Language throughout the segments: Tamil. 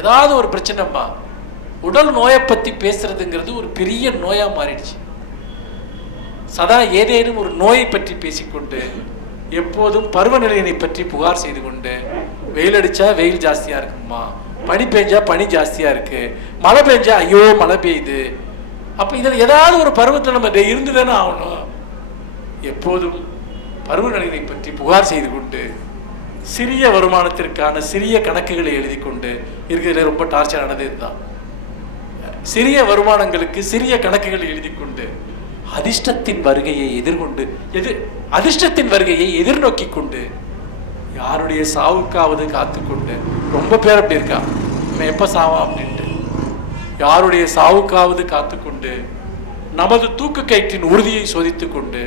ஏதாவது ஒரு பிரச்சனைப்பா, உடல் நோயை பற்றி பேசுறதுங்கிறது ஒரு பெரிய நோயாக மாறிடுச்சு. சதா ஏதேனும் ஒரு நோயை பற்றி பேசிக்கொண்டு, எப்போதும் பருவநிலையினை பற்றி புகார் செய்து கொண்டு, வெயில் அடித்தா வெயில் ஜாஸ்தியாக இருக்குமா, பனி பெஞ்சா பனி ஜாஸ்தியாக இருக்கு, மழை பெஞ்சா ஐயோ மழை பெய்யுது. அப்போ இதில் ஏதாவது ஒரு பருவத்தில் நம்ம இருந்து தானே ஆகணும். எப்போதும் பருவநிலையை பற்றி புகார் செய்து கொண்டு, சிறிய வருமானத்திற்கான சிறிய கணக்குகளை எழுதி கொண்டு இருக்கிறதுல ரொம்ப டார்ச்சரானது இதுதான். சிறிய வருமானங்களுக்கு சிறிய கணக்குகளை எழுதி கொண்டு அதிர்ஷ்டத்தின் வருகையை எதிர்கொண்டு அதிர்ஷ்டத்தின் வருகையை எதிர்நோக்கி கொண்டு யாருடைய சாவுக்காவது காத்து கொண்டு, ரொம்ப பேர் அப்படி இருக்கா, நம்ம எப்ப சாவா அப்படின்ட்டு யாருடைய சாவுக்காவது காத்து கொண்டு நமது தூக்கு கயிற்றின் உறுதியை சோதித்து கொண்டு,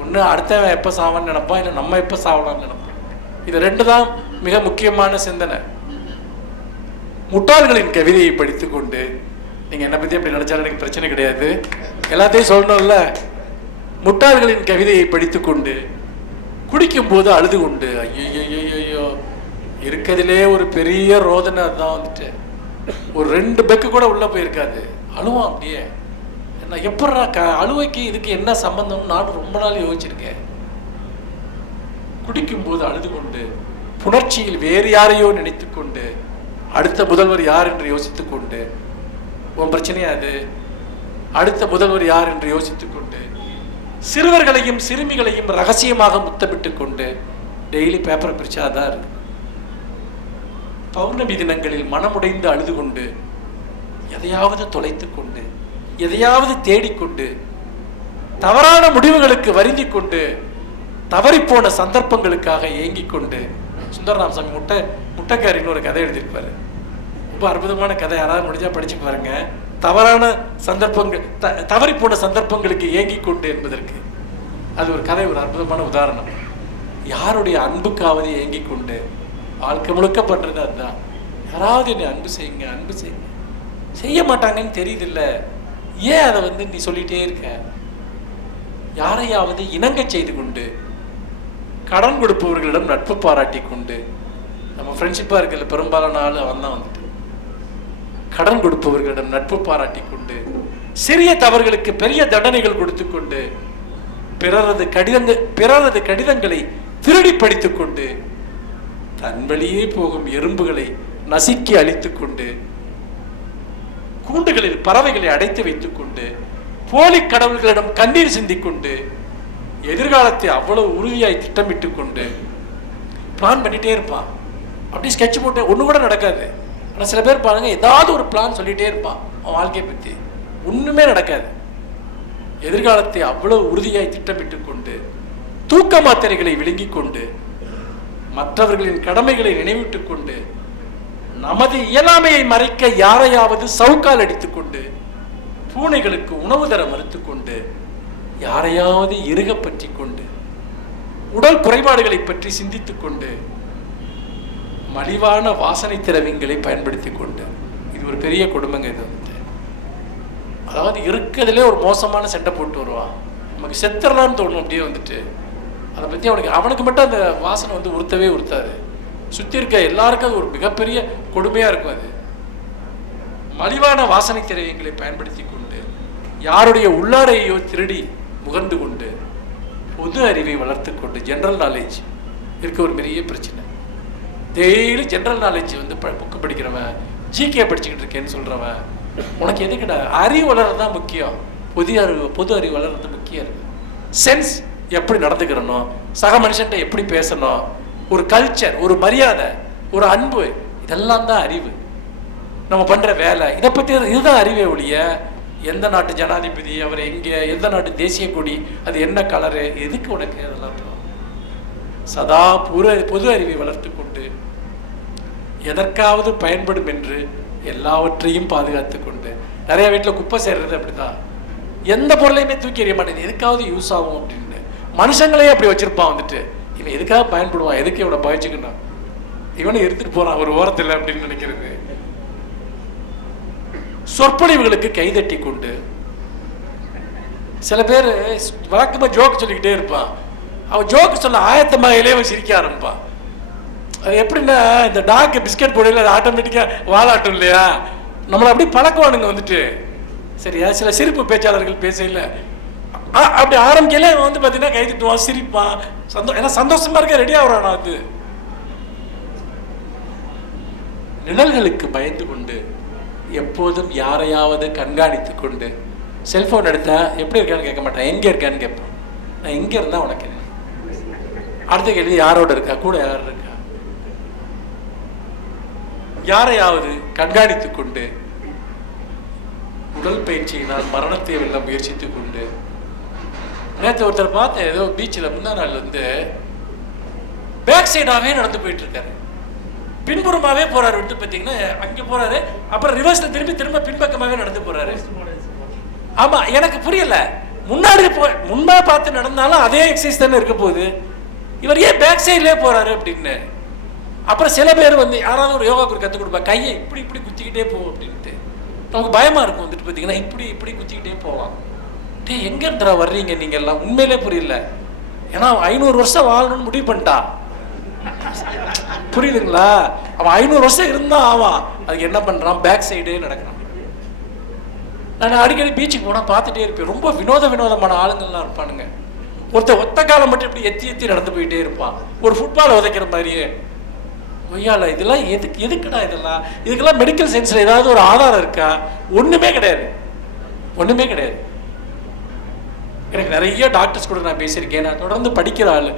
ஒன்று அடுத்தவன் எப்ப சாவான்னு நினைப்பான், இல்லை நம்ம எப்ப சாவலான்னு நினைப்போம். இது ரெண்டு தான் மிக முக்கியமான சிந்தனை. முட்டாள்களின் கவிதையை படித்து கொண்டு, நீங்க என்ன பத்தி அப்படி நினைச்சாலும் எனக்கு பிரச்சனை கிடையாது, எல்லாத்தையும் சொல்லணும்ல. முட்டாள்களின் கவிதையை படித்து கொண்டு குடிக்கும் போது அழுது கொண்டு, ஐயோ இருக்கிறதுலே ஒரு பெரிய ரோதனை அதுதான். வந்துட்டு ஒரு 2 பெக்கு கூட உள்ள போயிருக்காது, அழுவான் அப்படியே. என்ன எப்படா அழுவைக்கு இதுக்கு என்ன சம்பந்தம் நான் ரொம்ப நாள் யோசிச்சிருக்கேன். குடிக்கும் போது அழுது கொண்டு, புணர்ச்சியில் வேறு யாரையோ நினைத்து கொண்டு, அடுத்த முதல்வர் யார் என்று யோசித்துக் கொண்டு, உன் பிரச்சனையா அது, அடுத்த முதல்வர் யார் என்று யோசித்துக் கொண்டு, சிறுவர்களையும் சிறுமிகளையும் ரகசியமாக முத்தமிட்டு கொண்டு டெய்லி பேப்பரை பிரிச்சாதான் இருக்கு. பௌர்ணமி தினங்களில் மனமுடைந்து அழுது கொண்டு, எதையாவது தொலைத்து கொண்டு, எதையாவது தேடிக்கொண்டு, தவறான முடிவுகளுக்கு வருந்தி கொண்டு, தவறிப்போன சந்தர்ப்பங்களுக்காக ஏங்கிக் கொண்டு. சுந்தரராமசாமி முட்டைக்காரின்னு ஒரு கதை எழுதியிருப்பாரு, ரொம்ப அற்புதமான கதை. யாராவது முடிஞ்சா படிச்சு பாருங்க. தவறான சந்தர்ப்பங்கள், தவறிப்போன சந்தர்ப்பங்களுக்கு ஏங்கிக் கொண்டு என்பதற்கு அது ஒரு கதை, ஒரு அற்புதமான உதாரணம். யாருடைய அன்புக்காவது ஏங்கிக் கொண்டு, வாழ்க்கை முழுக்க பண்றது அதுதான். யாராவது என்னை அன்பு செய்யுங்க, அன்பு செய்யுங்க, செய்ய மாட்டாங்கன்னு தெரியுது இல்ல, ஏன் அதை நீ சொல்லிட்டே இருக்க. யாரையாவது இணங்க செய்து கொண்டு, கடன் கொடுப்பவர்களிடம் நட்பு பாராட்டி கொண்டு, நம்ம ஃப்ரெண்ட்ஷிப்பாக இருக்கிற பெரும்பாலான ஆள் அவன் தான். வந்துட்டு கடன் கொடுப்பவர்களிடம் நட்பு பாராட்டி கொண்டு, சிறிய தவறுகளுக்கு பெரிய தண்டனைகள் கொடுத்து கொண்டு, பிறரது கடிதங்களை திருடி படித்துக் கொண்டு, தன் வழியே போகும் எறும்புகளை நசுக்கி அழித்துக் கொண்டு, கூண்டுகளில் பறவைகளை அடைத்து வைத்துக் கொண்டு, போலி கடவுள்களிடம் கண்ணீர் சிந்திக் கொண்டு, எதிர்காலத்தை அவ்வளவு உறுதியாய் திட்டமிட்டு கொண்டு பிளான் பண்ணிட்டே இருப்பான். அப்படி ஸ்கெட்ச் போட்டு ஒன்று கூட நடக்காது. ஆனால் சில பேர் பாருங்க, ஏதாவது ஒரு பிளான் சொல்லிட்டே இருப்பான் அவன் வாழ்க்கையை பற்றி, ஒன்றுமே நடக்காது. எதிர்காலத்தை அவ்வளவு உறுதியாய் திட்டமிட்டு கொண்டு, தூக்க மாத்திரைகளை விழுங்கி கொண்டு, மற்றவர்களின் கடமைகளை நினைவிட்டு கொண்டு, நமது இயலாமையை மறைக்க யாரையாவது சவுக்கால் அடித்துக் கொண்டு, பூனைகளுக்கு உணவு தர மறுத்து கொண்டு, யாரையாவது இறுக பற்றி கொண்டு, உடல் குறைபாடுகளை பற்றி சிந்தித்துக் கொண்டு, மலிவான வாசனை திரவியங்களை பயன்படுத்தி கொண்டு. இது ஒரு பெரிய கொடுமைங்க. இது அதாவது இருக்கிறதுலே ஒரு மோசமான சண்டை போட்டு வருவான், நமக்கு செத்துறலான்னு தோணும். அப்படியே அதை பற்றி அவனுக்கு மட்டும் அந்த வாசனை உறுத்தவே உறுத்தாது, சுற்றி இருக்க எல்லாருக்கும் அது ஒரு மிகப்பெரிய கொடுமையாக இருக்கும். அது மலிவான வாசனை திரவியங்களை பயன்படுத்தி கொண்டு, யாருடைய உள்ளாடையோ திருடி முகர்ந்து கொண்டு, பொது அறிவை வளர்த்து கொண்டு, ஜென்ரல் நாலேஜ் இருக்க ஒரு பெரிய பிரச்சனை. டெய்லி ஜென்ரல் நாலேஜ் புக்கு படிக்கிறவன், ஜிகே படிச்சுக்கிட்டு இருக்கேன்னு சொல்கிறவன், உனக்கு எதுக்குடா? அறிவு வளர்றது தான் முக்கியம், பொது அறிவு வளர்றது முக்கியம் இருக்கு. சென்ஸ், எப்படி நடந்துக்கிறணும், சக மனுஷன்ட்ட எப்படி பேசணும், ஒரு கல்ச்சர், ஒரு மரியாதை, ஒரு அன்பு, இதெல்லாம் தான் அறிவு. நம்ம பண்ணுற வேலை, இதை பற்றி இதுதான் அறிவே ஒழிய எந்த நாட்டு ஜனாதிபதி, அவர் எங்கே, எந்த நாட்டு தேசிய கொடி, அது என்ன கலரு, எதுக்கு உனக்கு அதெல்லாம்? சதா பொது அறிவை வளர்த்து கொண்டு, எதற்காவது பயன்படும் என்று எல்லாவற்றையும் பாதுகாத்து கொண்டு. நிறைய வீட்டில் குப்பை சேர்றது அப்படிதான், எந்த பொருளையுமே தூக்கி எறிய மாட்டேங்குது, எதுக்காவது யூஸ் ஆகும் அப்படின்னு. மனுஷங்களே அப்படி வச்சிருப்பான். இவன் எதுக்காக பயன்படுவான், எதுக்கு இவனை பயிற்சிக்கணும், இவனை எடுத்துட்டு போறான் ஒரு ஓரத்தில் அப்படின்னு நினைக்கிறது. சொற்பொழிவுகளுக்கு கைதட்டி கொண்டு, சில பேர் வழக்கமாக ஜோக்கு சொல்லிக்கிட்டே இருப்பான். அவன் ஜோக்கு சொல்ல ஆயத்தமாகலே அவன் சிரிக்க ஆரம்பிப்பான். அது எப்படின்னா இந்த டாக்கு பிஸ்கட் போடையில் அது ஆட்டோமேட்டிக்காக வாலாட்டும் இல்லையா, நம்மளை அப்படி பழக்குவானுங்க வந்துட்டு. சரியா, சில சிரிப்பு பேச்சாளர்கள் பேசல அப்படி ஆரம்பிக்கல வந்து பார்த்தீங்கன்னா கை தட்டுவான், சிரிப்பான், ஏன்னா சந்தோஷமா இருக்க ரெடியாக வரானா. அது நிழல்களுக்கு பயந்து கொண்டு எப்போதும் யாரையாவது கண்காணித்து கொண்டு செல்போன் எடுத்தா எப்படி இருக்கான்னு கேட்க மாட்டேன், எங்கே இருக்கான்னு கேட்பேன். நான் இங்கே இருந்தால் உனக்கு என்ன, அடுத்த கேள்வி யாரோட இருக்கா, கூட யார் இருக்கா. யாரையாவது கண்காணித்து கொண்டு உடல் பயிற்சியினால் மரணத்தை வெல்ல முயற்சித்து கொண்டு. நேற்று ஒருத்தர் பார்த்தேன், ஏதோ பீச்சில் முந்தா நாள் வந்து பேக் சைடாகவே நடந்து போயிட்டு இருக்காரு, பின்புறமாகவே போறாரு. விட்டு பார்த்தீங்கன்னா அங்கே போறாரு, அப்புறம் ரிவர்ஸ்ல திரும்ப பின்பக்கமாகவே நடந்து போறாரு. ஆமா, எனக்கு புரியல, முன்னாடி முன்பா பார்த்து நடந்தாலும் அதே எக்ஸசைஸ் தானே இருக்க போகுது, இவர் ஏன் பேக் சைட்லேயே போறாரு அப்படின்னு. அப்புறம் சில பேர் வந்து யாராவது ஒரு யோகா குரு கற்றுக் கொடுப்பா, கையை இப்படி இப்படி குத்திக்கிட்டே போவோம் அப்படின்ட்டு. நமக்கு பயமா இருக்கும் வந்துட்டு பார்த்தீங்கன்னா, இப்படி குத்திக்கிட்டே போவான். டே எங்க இருந்தா வர்றீங்க நீங்க எல்லாம், உண்மையிலே புரியல. ஏன்னா 500 வருஷம் வாழணும்னு முடிவு பண்ணிட்டா, புரியுதுங்களா. அவன் 500 வருஷம் இருந்தா ஆவான், அதுக்கு என்ன பண்றான், பேக் சைடே நடக்கிறான். நான் அடிக்கடி பீச்சுக்கு போனால் பார்த்துட்டே இருப்பேன், ரொம்ப வினோதமான ஆளுங்கள்லாம் இருப்பானுங்க. ஒருத்தர் ஒத்த காலம் மட்டும் இப்படி எத்தி நடந்து போயிட்டே இருப்பான், ஒரு ஃபுட்பால் உதைக்கிற மாதிரியே. ஒய்யால இதெல்லாம் எதுக்குடா இதெல்லாம், இதுக்கெல்லாம் மெடிக்கல் சயின்ஸில் ஏதாவது ஒரு ஆதாரம் இருக்கா? ஒன்றுமே கிடையாது. எனக்கு நிறைய டாக்டர்ஸ் கூட நான் பேசியிருக்கேன், நான் தொடர்ந்து படிக்கிற ஆள்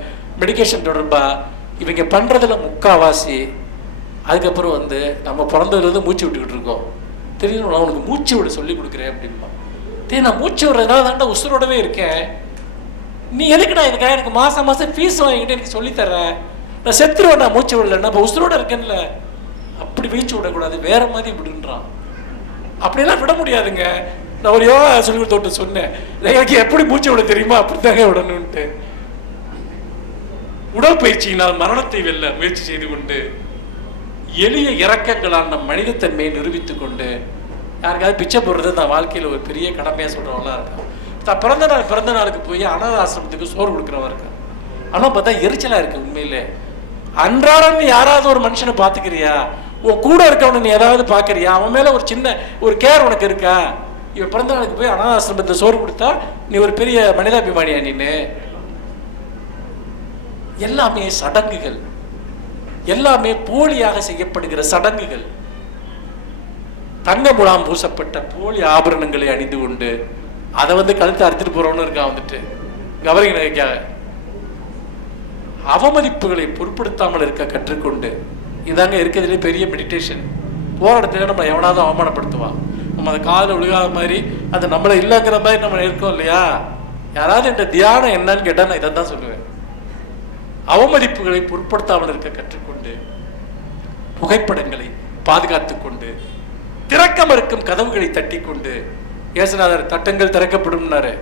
மெடிக்கேஷன் தொடர்பாக. இவங்க பண்ணுறதுல முக்காவாசி அதுக்கப்புறம் வந்து நம்ம பிறந்ததுலேருந்து மூச்சு விட்டுக்கிட்டு இருக்கோம். தெரியும், நான் உனக்கு மூச்சு விட சொல்லி கொடுக்குறேன் அப்படின்பா. நான் மூச்சு விடுறதுனால தாண்டா உசுரோடவே இருக்கேன், நீ எதுக்குடா இதுக்காக எனக்கு மாதம் ஃபீஸ் வாங்கிட்டு எனக்கு சொல்லித்தரேன், நான் செத்துருவேன் நான் மூச்சு விடலன்னா, இப்போ உசுரோட இருக்கேன்ல. அப்படி வீச்சு விடக்கூடாது, வேற மாதிரி விடுன்றான். அப்படியெல்லாம் விட முடியாதுங்க. நான் ஒரு யோகா சொல்லி கொடுத்து சொன்னேன், எனக்கு எப்படி மூச்சு விட தெரியுமா, அப்படித்தாங்க விடணும்ட்டு. உடற்பயிற்சியினால் மரணத்தை வெல்ல முயற்சி செய்து கொண்டு எளிய இறக்கங்களால் நம் மனிதத்தன்மையை நிரூபித்துக் கொண்டு, யாருக்காவது பிச்சை போடுறது நான் வாழ்க்கையில் ஒரு பெரிய கடமையாக சொல்கிறவங்களாம் இருக்கான். தான் பிறந்த நாளுக்கு போய் அனாத ஆசிரமத்துக்கு சோறு கொடுக்குறவன் இருக்கான். ஆனால் பார்த்தா எரிச்சலாக இருக்குது உண்மையிலே. அன்றாடம் நீ யாராவது ஒரு மனுஷனை பார்த்துக்கிறியா, உன் கூட இருக்கவனை நீ ஏதாவது பார்க்குறியா, அவன் மேலே ஒரு சின்ன ஒரு கேர் உனக்கு இருக்கா? இவன் பிறந்த நாளுக்கு போய் அனாத ஆசிரமத்தில் சோறு கொடுத்தா நீ ஒரு பெரிய மனிதாபிமானியா? நீன்னு எல்லாமே சடங்குகள், எல்லாமே போலியாக செய்யப்படுகிற சடங்குகள். தங்க முலாம் பூசப்பட்ட போலி ஆபரணங்களை அணிந்து கொண்டு அதை வந்து கழுத்தை அறுத்துட்டு போறவனு இருக்கான் வந்துட்டு கவரிங் நகைக்காக. அவமதிப்புகளை பொருட்படுத்தாமல் இருக்க கற்றுக்கொண்டு, இதாங்க இருக்கிறதுலே பெரிய மெடிடேஷன். போற இடத்துல நம்ம எவனாவது அவமானப்படுத்துவான், நம்ம அதை காதில் விழுகாத மாதிரி, அது நம்மளை இல்லைங்கிற மாதிரி நம்ம இருக்கோம் இல்லையா. யாராவது இந்த தியானம் என்னன்னு கேட்டால் நான் இதை தான் சொல்லுவேன். அவமதிப்புகளை பொருட்படுத்தாமல் இருக்க கற்றுக்கொண்டு, புகைப்படங்களை பாதுகாத்து கொண்டு, திறக்கம் இருக்கும் கதவுகளை தட்டி கொண்டு. இயேசுநாதர் தட்டங்கள் திறக்கப்படும்னாரு.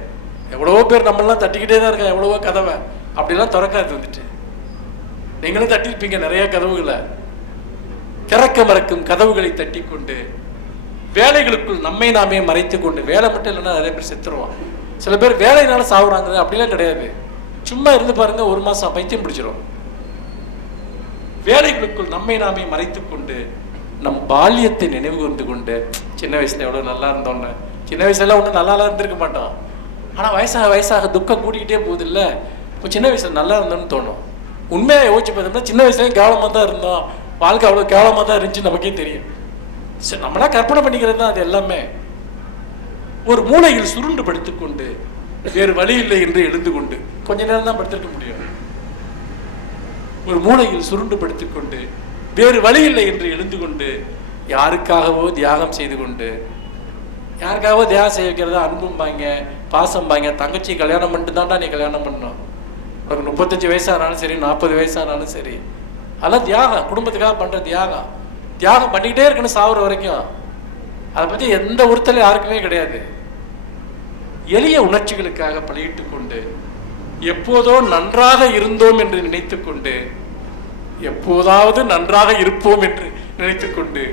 எவ்வளவோ பேர் நம்மளாம் தட்டிக்கிட்டே தான் இருக்கா, எவ்வளவோ கதவை அப்படிலாம் திறக்காது வந்துட்டு. நீங்களும் தட்டிருப்பீங்க நிறைய கதவுகளை. திறக்க மறக்கும் கதவுகளை தட்டி கொண்டு, வேலைகளுக்குள் நம்மை நாமே மறைத்து கொண்டு. வேலை மட்டும் இல்லைன்னா நிறைய பேர் செத்துருவான். சில பேர் வேலையினால சாகுறாங்க, அப்படிலாம் கிடையாது. சும்மா இருந்து பாருங்க, ஒரு மாசம் பைத்தியம் பிடிச்சிரும். வேலைகளுக்குள் நம்மை நாமே மறைத்து கொண்டு, நம் பால்யத்தை நினைவு கூர்ந்து கொண்டு, சின்ன வயசுல எவ்வளவு நல்லா இருந்தோன்னு. சின்ன வயசுல ஒன்றும் நல்லாலாம் இருந்திருக்க மாட்டோம், ஆனா வயசாக துக்கம் கூட்டிக்கிட்டே போகுது இல்ல. இப்போ சின்ன வயசுல நல்லா இருந்தோம்னு தோணும். உண்மையா யோசிச்சு பார்த்தோம்னா சின்ன வயசுலயும் கேவலமா தான் இருந்தோம், வாழ்க்கை அவ்வளவு கேவலமா தான் இருந்துச்சு நமக்கே தெரியும். சரி, நம்மளா கற்பனை பண்ணிக்கிறது தான் அது எல்லாமே. ஒரு மூலையில் சுருண்டு படுத்துக்கொண்டு, வேறு வழி இல்லை என்று எழுந்து கொண்டு, கொஞ்ச நேரம் தான் படுத்திருக்க முடியும். ஒரு மூலையில் சுருண்டு படுத்துக்கொண்டு, வேறு வழி இல்லை என்று எழுந்து கொண்டு, யாருக்காகவோ தியாகம் செய்து கொண்டு. யாருக்காகவோ தியாகம் செய்ய வைக்கிறதா அன்பும்பாங்க, பாசம்பாங்க. தங்கச்சி கல்யாணம் பண்ணிட்டு தான்டா நீ கல்யாணம் பண்ணணும். உனக்கு 35 வயசானாலும் சரி, 40 வயசானாலும் சரி, அதெல்லாம் தியாகம். குடும்பத்துக்காக பண்ற தியாகம். தியாகம் பண்ணிக்கிட்டே இருக்கணும் சாகுற வரைக்கும். அதை பற்றி எந்த உறுத்தலும் யாருக்குமே கிடையாது. எளிய உணர்ச்சிகளுக்காக பலியிட்டு கொண்டு, எப்போதோ நன்றாக இருந்தோம் என்று நினைத்து கொண்டு, எப்போதாவது நன்றாக இருப்போம் என்று நினைத்து கொண்டு,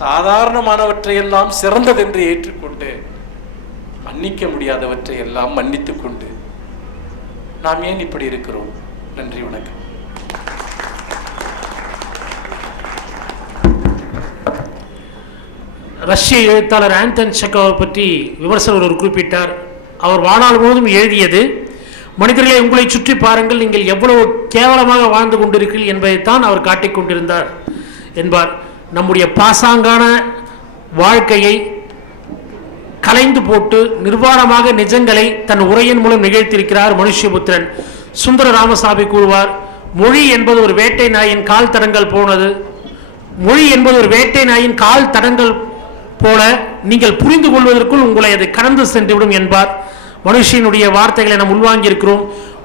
சாதாரணமானவற்றையெல்லாம் சிறந்ததென்று ஏற்றுக்கொண்டு, மன்னிக்க முடியாதவற்றை எல்லாம் மன்னித்து கொண்டு, நாம் ஏன் இப்படி இருக்கிறோம்? நன்றி, வணக்கம். ரஷ்ய எழுத்தாளர் ஆந்தன் செக்கோவை பற்றி விமர்சகர் ஒரு குறிப்பிட்டார். அவர் வாழ்நாள் முழுவதும் எழுதியது, மனிதர்களை உங்களை சுற்றி பாருங்கள், நீங்கள் எவ்வளவு கேவலமாக வாழ்ந்து கொண்டிருக்கிறீர்கள் என்பதைத்தான் அவர் காட்டிக் கொண்டிருந்தார் என்பார். நம்முடைய பாசாங்கான வாழ்க்கையை கலைந்து போட்டு நிர்வாணமாக நிஜங்களை தன் உரையின் மூலம் நிகழ்த்தியிருக்கிறார் மனுஷ்யபுத்திரன். சுந்தர ராமசாமி கூறுவார், மொழி என்பது ஒரு வேட்டை நாயின் கால் தடங்கள் போனது. மொழி என்பது ஒரு வேட்டை நாயின் கால் தடங்கள் போல நீங்கள் புரிந்து கொள்வதற்குள் உங்களை அதை கடந்து சென்றுவிடும் என்பார். மனுஷனுடைய வார்த்தைகளை நாம் உள்வாங்கி இருக்கிறோம்.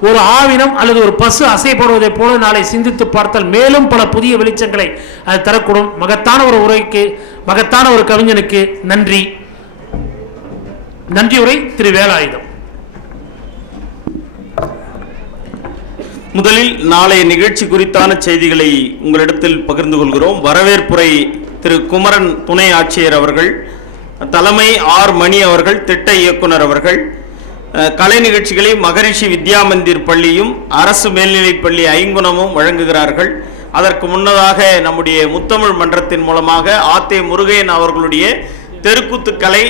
ஒரு ஆவினம் அல்லது ஒரு பசு அசைப்படுவதை போல நாளை சிந்தித்து பார்த்தால் மேலும் பல புதிய வெளிச்சங்களை அது தரக்கூடும். மகத்தான ஒரு உரைக்கு, மகத்தான ஒரு கவிஞனுக்கு நன்றி. நன்றி உரை திரு வேலாயுதம். முதலில் நாளைய நிகழ்ச்சி குறித்தான செய்திகளை உங்களிடத்தில் பகிர்ந்து கொள்கிறோம். வரவேற்புரை திரு குமரன் துணை ஆட்சியர் அவர்கள், தலைமை ஆர் மணி அவர்கள், திட்ட இயக்குனர் அவர்கள். கலை நிகழ்ச்சிகளை மகரிஷி வித்யா மந்திர் பள்ளியும் அரசு மேல்நிலைப் பள்ளி ஐங்குணமும் வழங்குகிறார்கள். அதற்கு முன்னதாக நம்முடைய முத்தமிழ் மன்றத்தின் மூலமாக ஆத்தே முருகையன் அவர்களுடைய தெருக்கூத்து கலை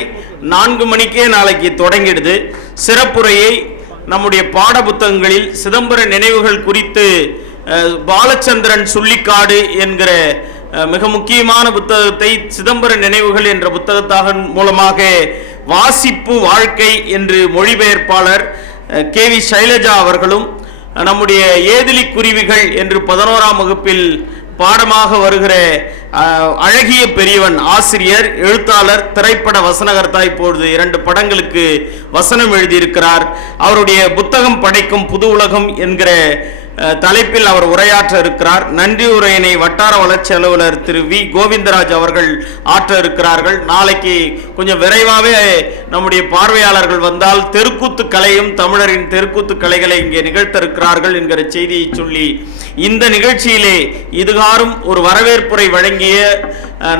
4 மணிக்கே நாளைக்கு தொடங்கிடுது. சிறப்புரையை நம்முடைய பாட புத்தகங்களில் சிதம்பர நினைவுகள் குறித்து பாலச்சந்திரன் சுள்ளிக்காடு என்கிற மிக முக்கியமான புத்தகத்தை சிதம்பர நினைவுகள் என்ற புத்தகத்தாக மூலமாக வாசிப்பு வாழ்க்கை என்று மொழிபெயர்ப்பாளர் KV சைலஜா அவர்களும், நம்முடைய ஏதிலி குருவிகள் என்று 11ஆம் வகுப்பில் பாடமாக வருகிற அழகிய பெரியவன் ஆசிரியர், எழுத்தாளர், திரைப்பட வசனகர்த்தா, இப்பொழுது 2 படங்களுக்கு வசனம் எழுதியிருக்கிறார். அவருடைய புத்தகம் படைக்கும் புது உலகம் என்கிற தலைப்பில் அவர் உரையாற்ற இருக்கிறார். நன்றி உரையினை வட்டார வளர்ச்சி அலுவலர் திரு வி கோவிந்தராஜ் அவர்கள் ஆற்ற இருக்கிறார்கள். நாளைக்கு கொஞ்சம் விரைவாகவே நம்முடைய பார்வையாளர்கள் வந்தால் தெருக்கூத்து கலையும் தமிழரின் தெருக்கூத்து கலைகளை இங்கே நிகழ்த்த இருக்கிறார்கள் என்கிற செய்தியை சொல்லி இந்த நிகழ்ச்சியிலே இதுகாரும் ஒரு வரவேற்புரை வழங்கிய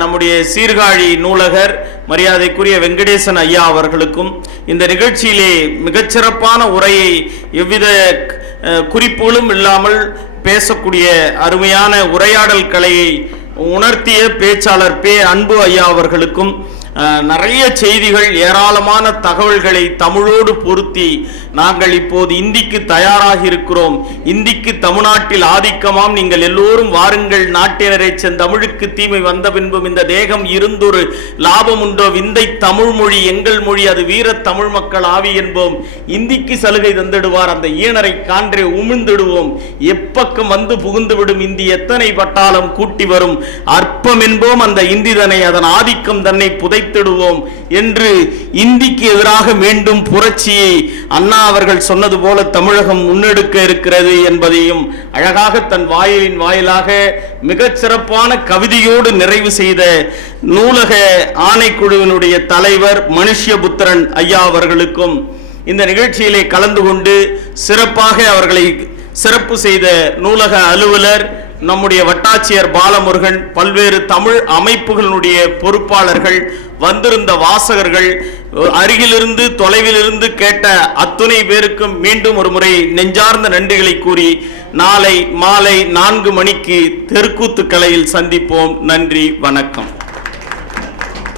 நம்முடைய சீர்காழி நூலகர் மரியாதைக்குரிய வெங்கடேசன் ஐயா அவர்களுக்கும், இந்த நிகழ்ச்சியிலே மிகச்சிறப்பான உரையை எவ்வித குறிப்புகளும் இல்லாமல் பேசக்கூடிய அருமையான உரையாடல் கலையை உணர்த்திய பேச்சாளர் பே அன்பு ஐயா அவர்களுக்கும், நிறைய செய்திகள், ஏராளமான தகவல்களை தமிழோடு பொருத்தி நாங்கள் இப்போது இந்திக்கு தயாராகி இருக்கிறோம். இந்திக்கு தமிழ்நாட்டில் ஆதிக்கமாம், நீங்கள் எல்லோரும் வாருங்கள் நாட்டினரை செந்தமிழுக்கு தீமை வந்த பின்பும் இந்த தேகம் இருந்தொரு லாபம் உண்டோ, விந்தை தமிழ் மொழி எங்கள் மொழி அது வீர தமிழ் மக்கள் ஆவி என்போம். இந்திக்கு சலுகை தந்திடுவார் அந்த ஈனரை கான்றே உமிழ்ந்திடுவோம். எப்பக்கம் வந்து புகுந்துவிடும் இந்தி எத்தனை பட்டாலும் கூட்டி வரும் அற்பம் என்போம் அந்த இந்திதனை அதன் ஆதிக்கம் தன்னை புதைத்திடுவோம் என்று இந்திக்கு எதிராக மீண்டும் புரட்சியை அண்ணா அவர்கள் சொன்னது போல தமிழகம் முன்னெடுக்க இருக்கிறது என்பதையும் அழகாக தன் வாயிலின் வாயிலாக மிகச் சிறப்பான கவிதையோடு நிறைவு செய்த நூலக ஆணைக்குழுவினுடைய தலைவர் மனுஷ்யபுத்திரன் ஐயா அவர்களுக்கும், இந்த நிகழ்ச்சியிலே கலந்து கொண்டு சிறப்பாக அவர்களை சிறப்பு செய்த நூலக அலுவலர் நம்முடைய வட்டாட்சியர் பாலமுருகன், பல்வேறு தமிழ் அமைப்புகளுடைய பொறுப்பாளர்கள், வந்திருந்த வாசகர்கள், அருகிலிருந்து தொலைவிலிருந்து கேட்ட அத்துணை பேருக்கும் மீண்டும் ஒரு முறை நெஞ்சார்ந்த நன்றிகளை கூறி நாளை மாலை 4 மணிக்கு தெருக்கூத்து கலையில் சந்திப்போம். நன்றி, வணக்கம்.